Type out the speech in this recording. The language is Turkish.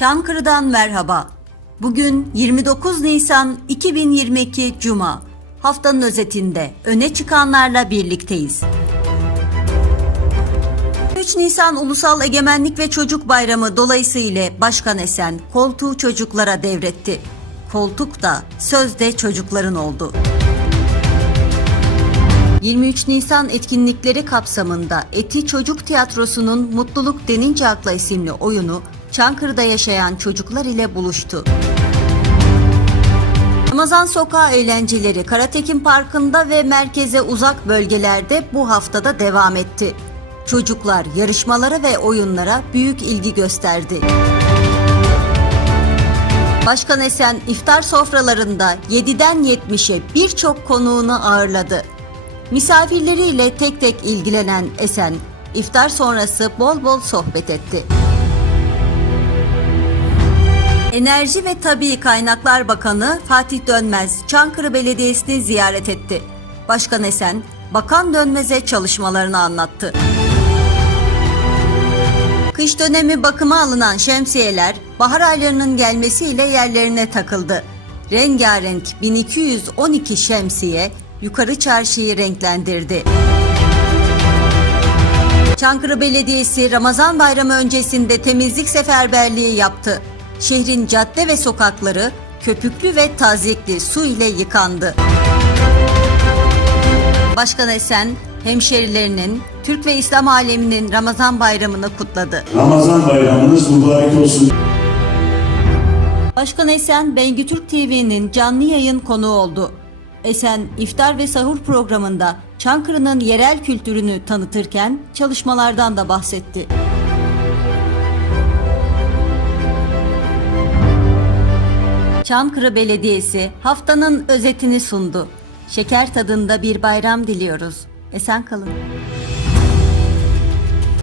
Çankırı'dan merhaba. Bugün 29 Nisan 2022 Cuma. Haftanın özetinde öne çıkanlarla birlikteyiz. 3 Nisan Ulusal Egemenlik ve Çocuk Bayramı dolayısıyla Başkan Esen koltuğu çocuklara devretti. Koltuk da sözde çocukların oldu. 23 Nisan etkinlikleri kapsamında Eti Çocuk Tiyatrosu'nun Mutluluk Denince Akla isimli oyunu Çankırı'da yaşayan çocuklar ile buluştu. Ramazan Sokağı eğlenceleri Karatekin Parkı'nda ve merkeze uzak bölgelerde bu haftada devam etti. Çocuklar yarışmalara ve oyunlara büyük ilgi gösterdi. Başkan Esen iftar sofralarında 7'den 70'e birçok konuğunu ağırladı. Misafirleriyle tek tek ilgilenen Esen, iftar sonrası bol bol sohbet etti. Enerji ve Tabii Kaynaklar Bakanı Fatih Dönmez, Çankırı Belediyesi'ni ziyaret etti. Başkan Esen, Bakan Dönmez'e çalışmalarını anlattı. Kış dönemi bakıma alınan şemsiyeler bahar aylarının gelmesiyle yerlerine takıldı. Rengarenk 1212 şemsiye yukarı çarşıyı renklendirdi. Çankırı Belediyesi Ramazan Bayramı öncesinde temizlik seferberliği yaptı. Şehrin cadde ve sokakları köpüklü ve tazikli su ile yıkandı. Başkan Esen, hemşerilerinin, Türk ve İslam aleminin Ramazan Bayramını kutladı. Ramazan bayramınız mübarek olsun. Başkan Esen, Bengü Türk TV'nin canlı yayın konuğu oldu. Esen, iftar ve sahur programında Çankırı'nın yerel kültürünü tanıtırken çalışmalardan da bahsetti. Çankırı Belediyesi haftanın özetini sundu. Şeker tadında bir bayram diliyoruz. Esen kalın.